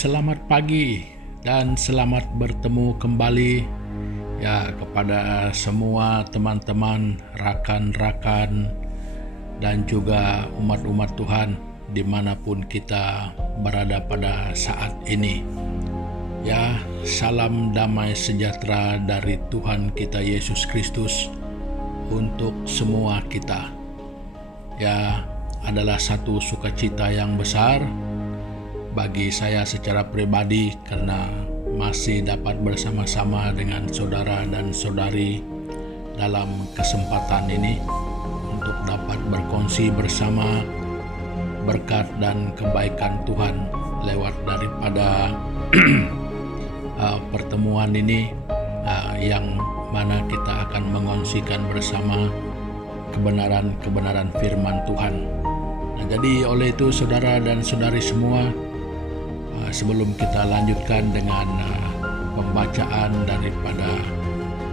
Selamat pagi dan selamat bertemu kembali ya kepada semua teman-teman, rakan-rakan dan juga umat-umat Tuhan dimanapun kita berada pada saat ini. Ya, salam damai sejahtera dari Tuhan kita Yesus Kristus untuk semua kita. Ya, adalah satu sukacita yang besar bagi saya secara pribadi karena masih dapat bersama-sama dengan saudara dan saudari dalam kesempatan ini untuk dapat berkongsi bersama berkat dan kebaikan Tuhan lewat daripada pertemuan ini yang mana kita akan mengongsikan bersama kebenaran-kebenaran firman Tuhan. Nah, jadi oleh itu saudara dan saudari semua, sebelum kita lanjutkan dengan pembacaan daripada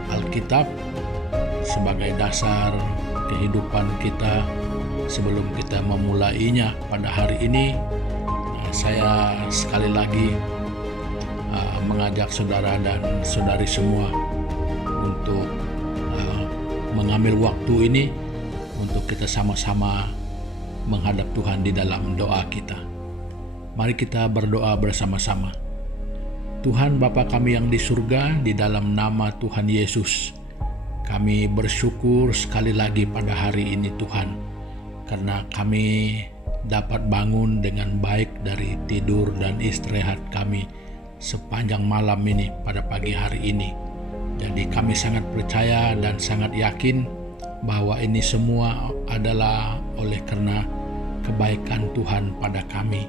Alkitab sebagai dasar kehidupan kita, sebelum kita memulainya pada hari ini, saya sekali lagi mengajak saudara dan saudari semua untuk mengambil waktu ini untuk kita sama-sama menghadap Tuhan di dalam doa kita. Mari kita berdoa bersama-sama. Tuhan Bapa kami yang di surga, di dalam nama Tuhan Yesus, kami bersyukur sekali lagi pada hari ini Tuhan, karena kami dapat bangun dengan baik dari tidur dan istirahat kami sepanjang malam ini pada pagi hari ini. Jadi kami sangat percaya dan sangat yakin bahwa ini semua adalah oleh karena kebaikan Tuhan pada kami.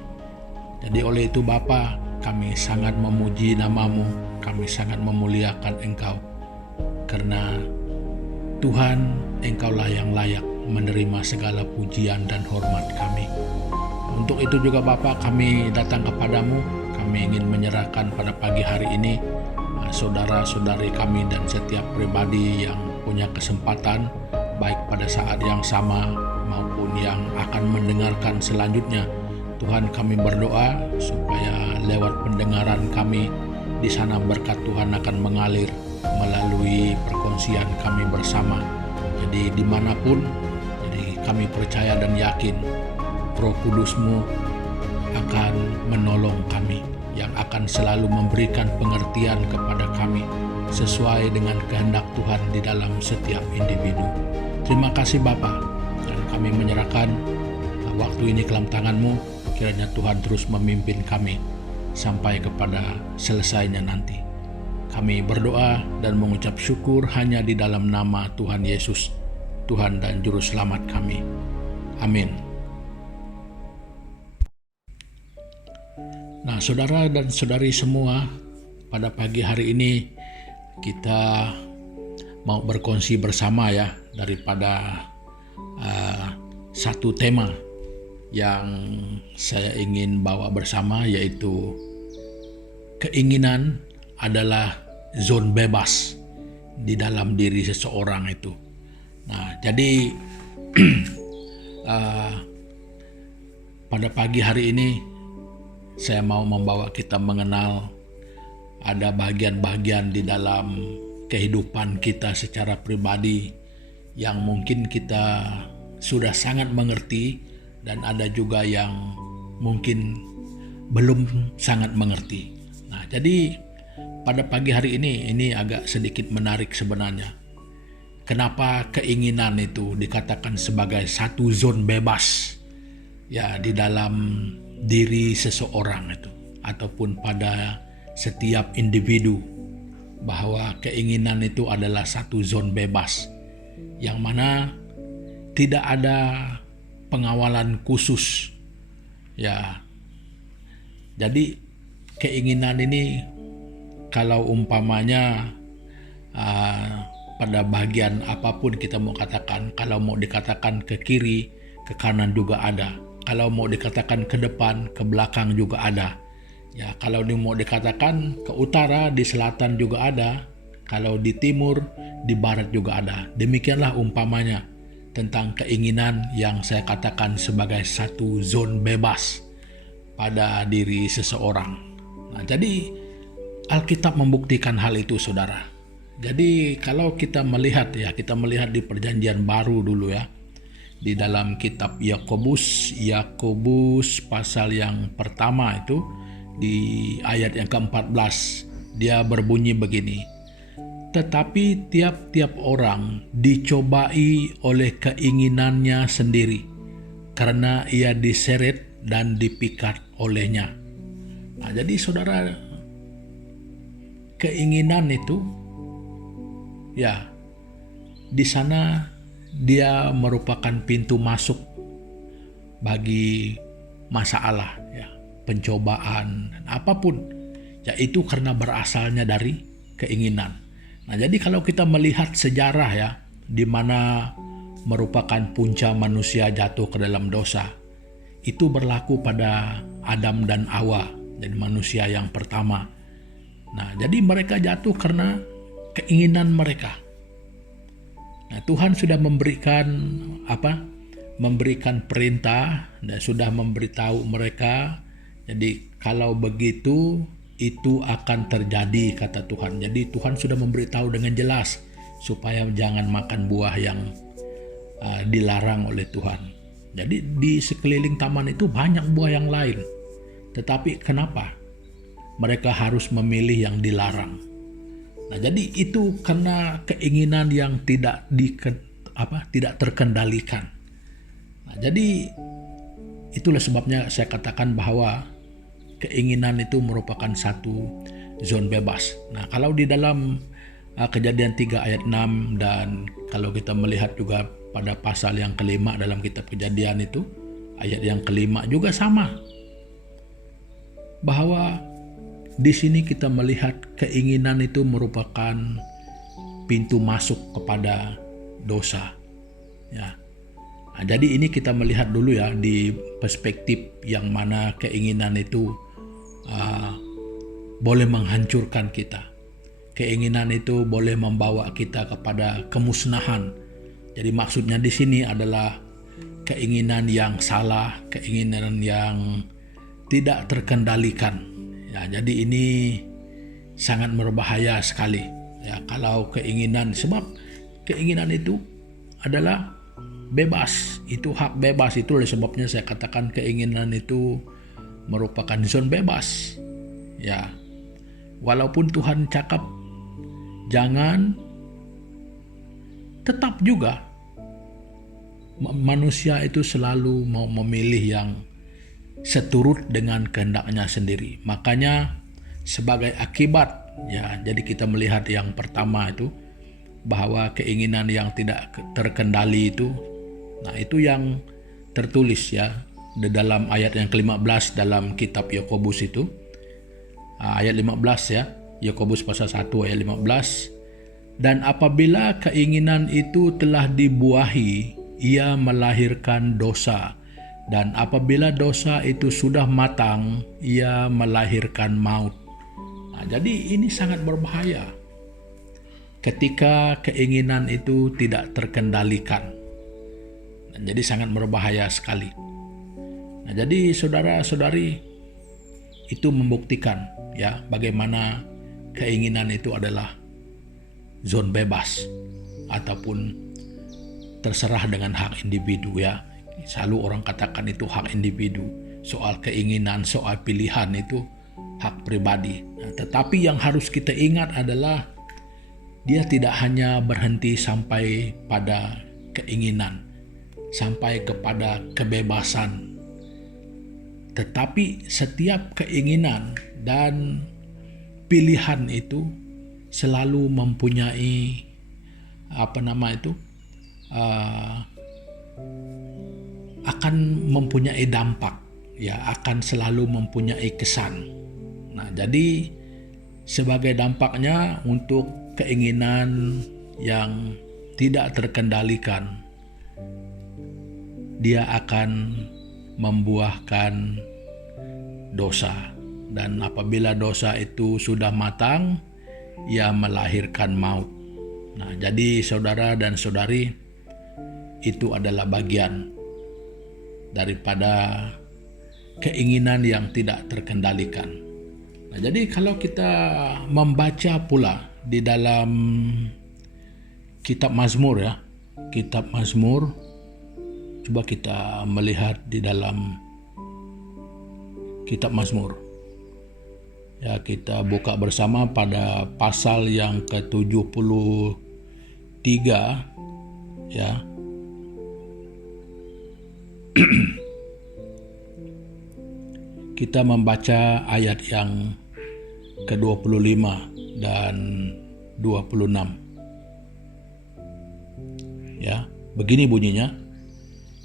Jadi oleh itu Bapa, kami sangat memuji nama-Mu, kami sangat memuliakan Engkau, karena Tuhan, Engkaulah yang layak menerima segala pujian dan hormat kami. Untuk itu juga Bapa, kami datang kepadamu, kami ingin menyerahkan pada pagi hari ini saudara-saudari kami dan setiap pribadi yang punya kesempatan, baik pada saat yang sama maupun yang akan mendengarkan selanjutnya. Tuhan, kami berdoa supaya lewat pendengaran kami di sana berkat Tuhan akan mengalir melalui perkongsian kami bersama. Jadi dimanapun, jadi kami percaya dan yakin Roh Kudus-Mu akan menolong kami, yang akan selalu memberikan pengertian kepada kami sesuai dengan kehendak Tuhan di dalam setiap individu. Terima kasih Bapa, dan kami menyerahkan waktu ini ke dalam tangan-Mu. Kiranya Tuhan terus memimpin kami sampai kepada selesainya nanti. Kami berdoa dan mengucap syukur hanya di dalam nama Tuhan Yesus, Tuhan dan Juru Selamat kami. Amin. Nah, saudara dan saudari semua, pada pagi hari ini kita mau berkongsi bersama ya daripada satu tema yang saya ingin bawa bersama, yaitu keinginan adalah zon bebas di dalam diri seseorang itu. Nah, jadi pada pagi hari ini saya mau membawa kita mengenal ada bagian-bagian di dalam kehidupan kita secara pribadi yang mungkin kita sudah sangat mengerti, dan ada juga yang mungkin belum sangat mengerti. Nah, jadi pada pagi hari ini agak sedikit menarik sebenarnya. Kenapa keinginan itu dikatakan sebagai satu zon bebas ya di dalam diri seseorang itu, ataupun pada setiap individu, bahwa keinginan itu adalah satu zon bebas yang mana tidak ada pengawalan khusus ya. Jadi keinginan ini kalau umpamanya pada bagian apapun kita mau katakan, kalau mau dikatakan ke kiri, ke kanan juga ada. Kalau mau dikatakan ke depan, ke belakang juga ada. Ya, kalau mau dikatakan ke utara, di selatan juga ada. Kalau di timur, di barat juga ada. Demikianlah umpamanya tentang keinginan yang saya katakan sebagai satu zon bebas pada diri seseorang. Nah, jadi Alkitab membuktikan hal itu, saudara. Jadi kalau kita melihat di Perjanjian Baru dulu ya, di dalam kitab Yakobus pasal yang pertama itu di ayat yang ke-14, dia berbunyi begini: tetapi tiap-tiap orang dicobai oleh keinginannya sendiri, karena ia diseret dan dipikat olehnya. Nah, jadi saudara, keinginan itu ya, di sana dia merupakan pintu masuk bagi masalah ya, pencobaan dan apapun, yaitu karena berasalnya dari keinginan. Nah, jadi kalau kita melihat sejarah ya, di mana merupakan punca manusia jatuh ke dalam dosa, itu berlaku pada Adam dan Hawa, jadi manusia yang pertama. Nah, jadi mereka jatuh karena keinginan mereka. Nah, Tuhan sudah memberikan perintah dan sudah memberitahu mereka. Jadi kalau begitu itu akan terjadi, kata Tuhan. Jadi Tuhan sudah memberitahu dengan jelas supaya jangan makan buah yang dilarang oleh Tuhan. Jadi di sekeliling taman itu banyak buah yang lain. Tetapi kenapa mereka harus memilih yang dilarang? Nah, jadi itu karena keinginan yang tidak terkendalikan. Nah, jadi itulah sebabnya saya katakan bahwa keinginan itu merupakan satu zon bebas. Nah, kalau di dalam Kejadian 3 ayat 6, dan kalau kita melihat juga pada pasal yang kelima dalam kitab Kejadian itu, ayat yang kelima juga sama. Bahwa di sini kita melihat keinginan itu merupakan pintu masuk kepada dosa. Ya. Nah, jadi ini kita melihat dulu ya di perspektif yang mana keinginan itu boleh menghancurkan kita. Keinginan itu boleh membawa kita kepada kemusnahan. Jadi maksudnya di sini adalah keinginan yang salah, keinginan yang tidak terkendalikan. Ya, jadi ini sangat berbahaya sekali. Ya, kalau keinginan, sebab keinginan itu adalah bebas, itu hak bebas. Itu sebabnya saya katakan keinginan itu merupakan zon bebas. Ya, walaupun Tuhan cakap jangan, tetap juga manusia itu selalu mau memilih yang seturut dengan kehendaknya sendiri. Makanya sebagai akibat ya, jadi kita melihat yang pertama itu bahwa keinginan yang tidak terkendali itu, nah itu yang tertulis ya di dalam ayat yang ke-15 dalam kitab Yakobus itu, ayat 15 ya, Yakobus pasal 1 ayat 15. Dan apabila keinginan itu telah dibuahi, ia melahirkan dosa. Dan apabila dosa itu sudah matang, ia melahirkan maut. Nah, jadi ini sangat berbahaya ketika keinginan itu tidak terkendalikan. Nah, jadi sangat berbahaya sekali. Nah, jadi saudara-saudari, itu membuktikan ya bagaimana keinginan itu adalah zon bebas ataupun terserah dengan hak individu ya. Selalu orang katakan itu hak individu. Soal keinginan, soal pilihan itu hak pribadi. Nah, tetapi yang harus kita ingat adalah dia tidak hanya berhenti sampai pada keinginan, sampai kepada kebebasan. Tetapi setiap keinginan dan pilihan itu selalu mempunyai akan mempunyai dampak ya, akan selalu mempunyai kesan. Nah, jadi sebagai dampaknya untuk keinginan yang tidak terkendalikan, dia akan membuahkan dosa. Dan apabila dosa itu sudah matang, ia melahirkan maut. Nah, jadi saudara dan saudari, itu adalah bagian daripada keinginan yang tidak terkendalikan. Nah, jadi kalau kita membaca pula di dalam kitab Mazmur ya, kitab Mazmur, coba kita melihat di dalam kitab Mazmur. Ya, kita buka bersama pada pasal yang ke-73 ya. Kita membaca ayat yang ke-25 dan 26. Ya, begini bunyinya.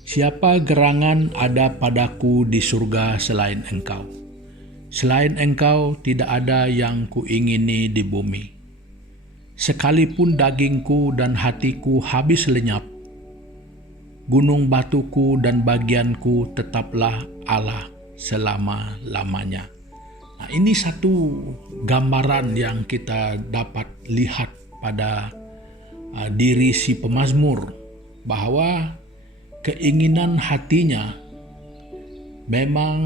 Siapa gerangan ada padaku di surga selain Engkau? Selain Engkau tidak ada yang kuingini di bumi. Sekalipun dagingku dan hatiku habis lenyap, gunung batuku dan bagianku tetaplah Allah selama-lamanya. Nah, ini satu gambaran yang kita dapat lihat pada diri si pemazmur, bahwa keinginan hatinya memang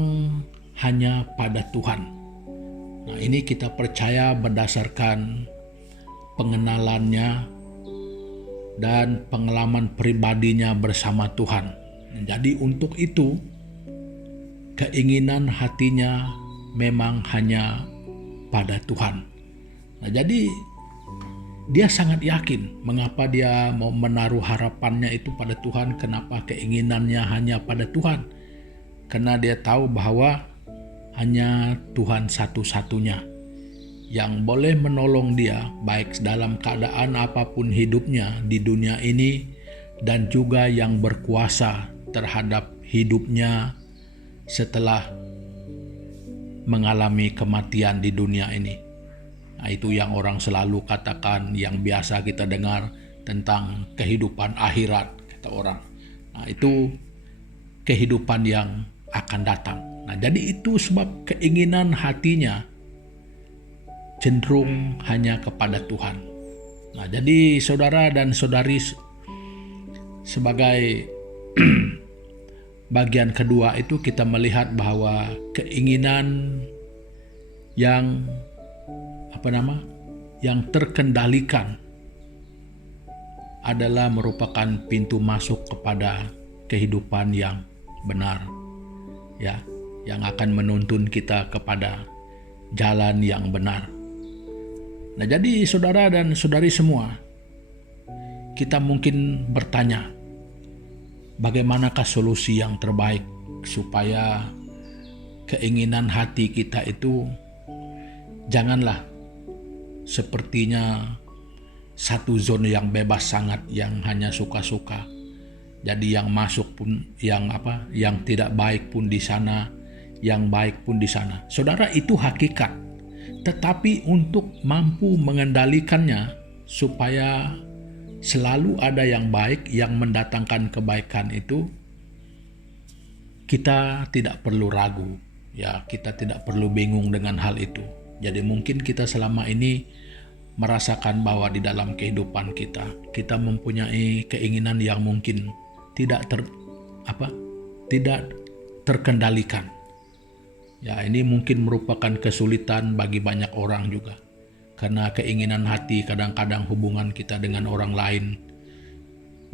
hanya pada Tuhan. Nah, ini kita percaya berdasarkan pengenalannya dan pengalaman pribadinya bersama Tuhan. Jadi untuk itu keinginan hatinya memang hanya pada Tuhan. Nah, jadi dia sangat yakin mengapa dia mau menaruh harapannya itu pada Tuhan, kenapa keinginannya hanya pada Tuhan. Karena dia tahu bahwa hanya Tuhan satu-satunya yang boleh menolong dia baik dalam keadaan apapun hidupnya di dunia ini, dan juga yang berkuasa terhadap hidupnya setelah mengalami kematian di dunia ini. Nah, itu yang orang selalu katakan, yang biasa kita dengar tentang kehidupan akhirat, kata orang. Nah, itu kehidupan yang akan datang. Nah, jadi itu sebab keinginan hatinya cenderung hanya kepada Tuhan. Nah, jadi saudara dan saudari, sebagai bagian kedua itu kita melihat bahwa keinginan yang yang terkendalikan adalah merupakan pintu masuk kepada kehidupan yang benar, ya, yang akan menuntun kita kepada jalan yang benar. Nah, jadi saudara dan saudari semua, kita mungkin bertanya, bagaimanakah solusi yang terbaik supaya keinginan hati kita itu janganlah sepertinya satu zona yang bebas sangat, yang hanya suka-suka. Jadi yang masuk pun yang tidak baik pun di sana, yang baik pun di sana. Saudara, itu hakikat. Tetapi untuk mampu mengendalikannya supaya selalu ada yang baik yang mendatangkan kebaikan itu, kita tidak perlu ragu, ya, kita tidak perlu bingung dengan hal itu. Jadi mungkin kita selama ini merasakan bahwa di dalam kehidupan kita mempunyai keinginan yang mungkin tidak terkendalikan. Ya, ini mungkin merupakan kesulitan bagi banyak orang juga. Karena keinginan hati kadang-kadang hubungan kita dengan orang lain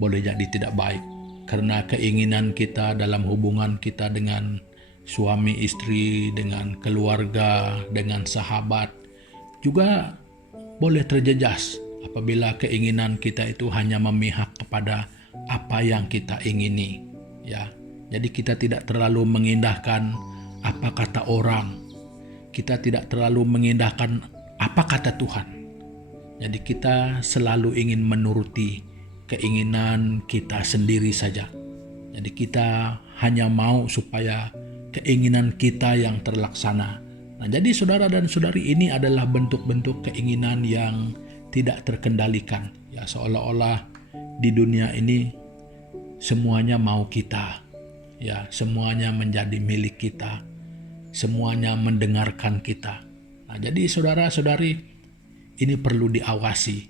boleh jadi tidak baik. Karena keinginan kita dalam hubungan kita dengan suami istri, dengan keluarga, dengan sahabat juga boleh terjejas apabila keinginan kita itu hanya memihak kepada apa yang kita ingini, ya. Jadi kita tidak terlalu mengindahkan apa kata orang. Kita tidak terlalu mengindahkan apa kata Tuhan. Jadi kita selalu ingin menuruti keinginan kita sendiri saja. Jadi kita hanya mau supaya keinginan kita yang terlaksana. Nah, jadi saudara dan saudari, ini adalah bentuk-bentuk keinginan yang tidak terkendalikan. Ya, seolah-olah di dunia ini semuanya mau kita. Ya, semuanya menjadi milik kita. Semuanya mendengarkan kita. Nah, jadi saudara-saudari, ini perlu diawasi.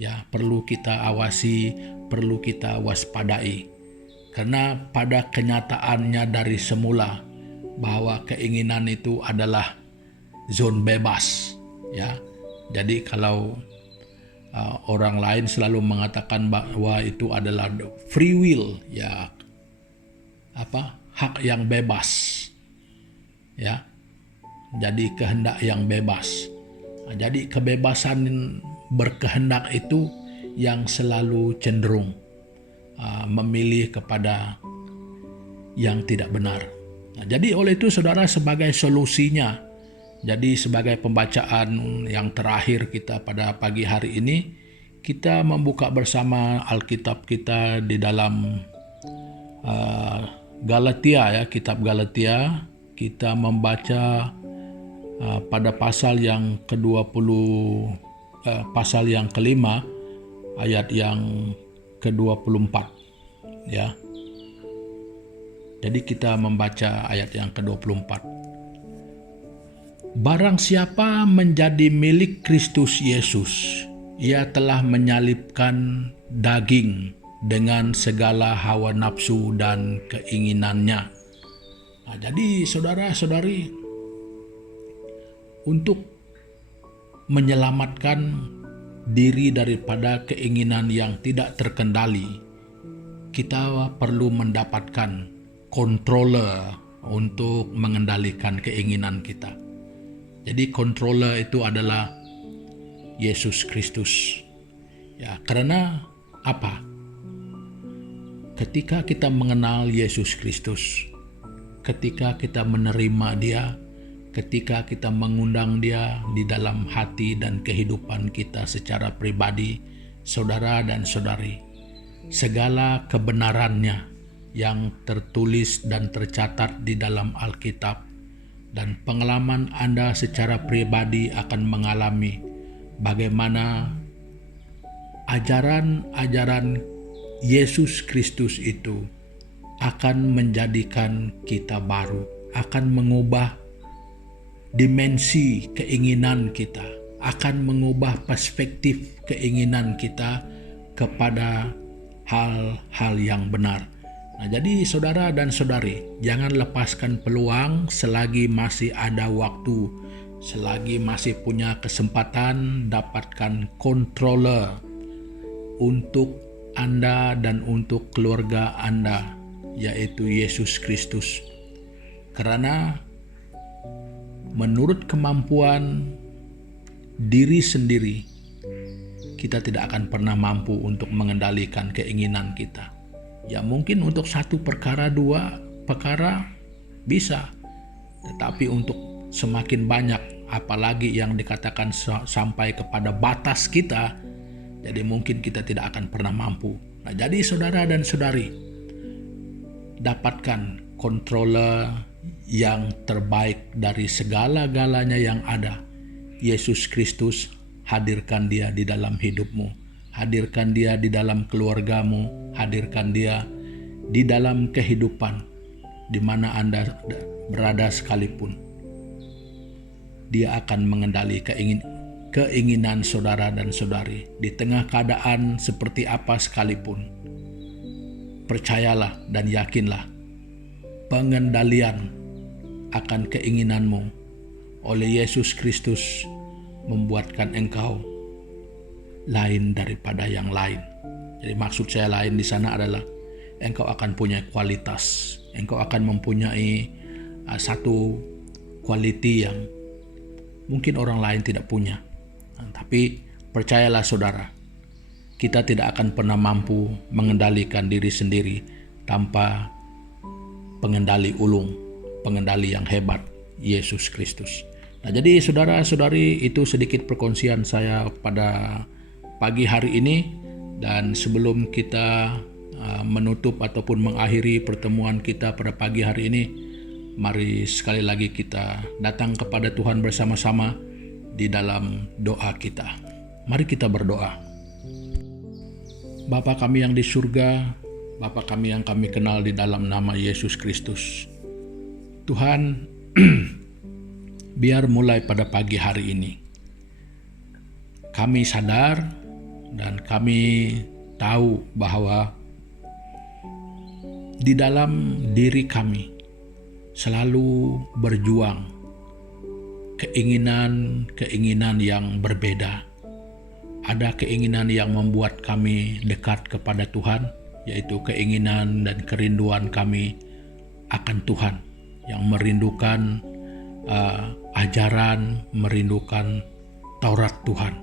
Ya, perlu kita awasi, perlu kita waspadai. Karena pada kenyataannya dari semula bahwa keinginan itu adalah zone bebas, ya. Jadi kalau orang lain selalu mengatakan bahwa itu adalah free will, ya, hak yang bebas, ya. Jadi kehendak yang bebas. Jadi kebebasan berkehendak itu yang selalu cenderung memilih kepada yang tidak benar. Jadi oleh itu saudara, sebagai solusinya, jadi sebagai pembacaan yang terakhir kita pada pagi hari ini, kita membuka bersama Alkitab kita di dalam Galatia, ya, kitab Galatia. Kita membaca pada pasal yang ke-20, pasal yang kelima, ayat yang ke-24, ya. Jadi kita membaca ayat yang ke-24. Barang siapa menjadi milik Kristus Yesus, ia telah menyalibkan daging dengan segala hawa nafsu dan keinginannya. Nah, jadi saudara-saudari, untuk menyelamatkan diri daripada keinginan yang tidak terkendali, kita perlu mendapatkan controller untuk mengendalikan keinginan kita. Jadi controller itu adalah Yesus Kristus. Ya, karena apa? Ketika kita mengenal Yesus Kristus, ketika kita menerima Dia, ketika kita mengundang Dia di dalam hati dan kehidupan kita secara pribadi, saudara dan saudari, segala kebenarannya yang tertulis dan tercatat di dalam Alkitab dan pengalaman Anda secara pribadi akan mengalami bagaimana ajaran-ajaran Yesus Kristus itu akan menjadikan kita baru, akan mengubah dimensi keinginan kita, akan mengubah perspektif keinginan kita kepada hal-hal yang benar. Nah, jadi saudara dan saudari, jangan lepaskan peluang selagi masih ada waktu, selagi masih punya kesempatan. Dapatkan controller untuk Anda dan untuk keluarga Anda, yaitu Yesus Kristus. Karena menurut kemampuan diri sendiri, kita tidak akan pernah mampu untuk mengendalikan keinginan kita. Ya, mungkin untuk satu perkara, dua perkara bisa, tetapi untuk semakin banyak, apalagi yang dikatakan sampai kepada batas kita, jadi mungkin kita tidak akan pernah mampu. Nah, jadi saudara dan saudari, dapatkan controller yang terbaik dari segala-galanya yang ada. Yesus Kristus, hadirkan Dia di dalam hidupmu. Hadirkan Dia di dalam keluargamu, hadirkan Dia di dalam kehidupan di mana Anda berada sekalipun. Dia akan mengendali keinginan saudara dan saudari di tengah keadaan seperti apa sekalipun. Percayalah dan yakinlah, pengendalian akan keinginanmu oleh Yesus Kristus membuatkan engkau lain daripada yang lain. Jadi maksud saya lain di sana adalah engkau akan punya kualitas, engkau akan mempunyai satu quality yang mungkin orang lain tidak punya. Tapi percayalah saudara, kita tidak akan pernah mampu mengendalikan diri sendiri tanpa pengendali ulung, pengendali yang hebat, Yesus Kristus. Nah, jadi saudara-saudari, itu sedikit perkongsian saya pada pagi hari ini. Dan sebelum kita menutup ataupun mengakhiri pertemuan kita pada pagi hari ini, mari sekali lagi kita datang kepada Tuhan bersama-sama di dalam doa kita. Mari kita berdoa. Bapa kami yang di surga, Bapa kami yang kami kenal di dalam nama Yesus Kristus, Tuhan, biar mulai pada pagi hari ini kami sadar dan kami tahu bahwa di dalam diri kami selalu berjuang keinginan yang berbeda. Ada keinginan yang membuat kami dekat kepada Tuhan, yaitu keinginan dan kerinduan kami akan Tuhan, yang merindukan ajaran, merindukan Taurat Tuhan.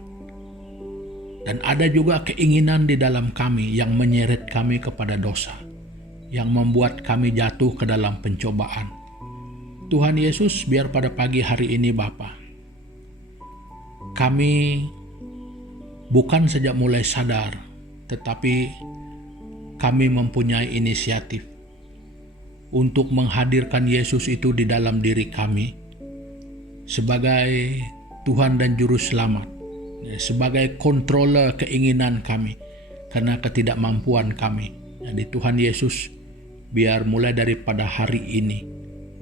Dan ada juga keinginan di dalam kami yang menyeret kami kepada dosa, yang membuat kami jatuh ke dalam pencobaan. Tuhan Yesus, biar pada pagi hari ini Bapa, kami bukan sejak mulai sadar, tetapi kami mempunyai inisiatif untuk menghadirkan Yesus itu di dalam diri kami sebagai Tuhan dan Juru Selamat, sebagai controller keinginan kami karena ketidakmampuan kami. Jadi Tuhan Yesus, biar mulai daripada hari ini,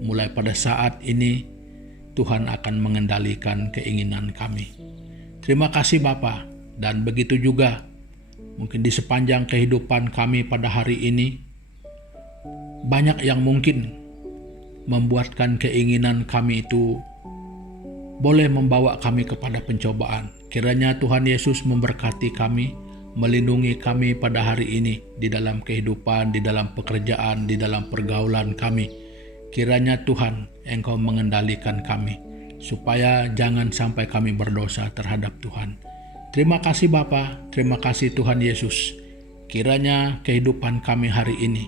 mulai pada saat ini, Tuhan akan mengendalikan keinginan kami. Terima kasih Bapa, dan begitu juga mungkin di sepanjang kehidupan kami pada hari ini, banyak yang mungkin membuatkan keinginan kami itu boleh membawa kami kepada pencobaan. Kiranya Tuhan Yesus memberkati kami, melindungi kami pada hari ini di dalam kehidupan, di dalam pekerjaan, di dalam pergaulan kami. Kiranya Tuhan, Engkau mengendalikan kami supaya jangan sampai kami berdosa terhadap Tuhan. Terima kasih Bapa, terima kasih Tuhan Yesus. Kiranya kehidupan kami hari ini,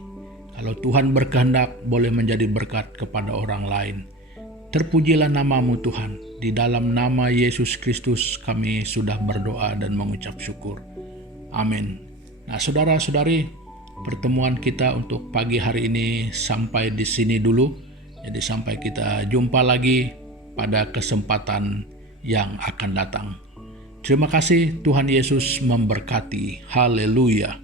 kalau Tuhan berkehendak, boleh menjadi berkat kepada orang lain. Terpujilah namamu Tuhan. Di dalam nama Yesus Kristus kami sudah berdoa dan mengucap syukur. Amin. Nah saudara-saudari, pertemuan kita untuk pagi hari ini sampai di sini dulu. Jadi sampai kita jumpa lagi pada kesempatan yang akan datang. Terima kasih, Tuhan Yesus memberkati. Haleluya.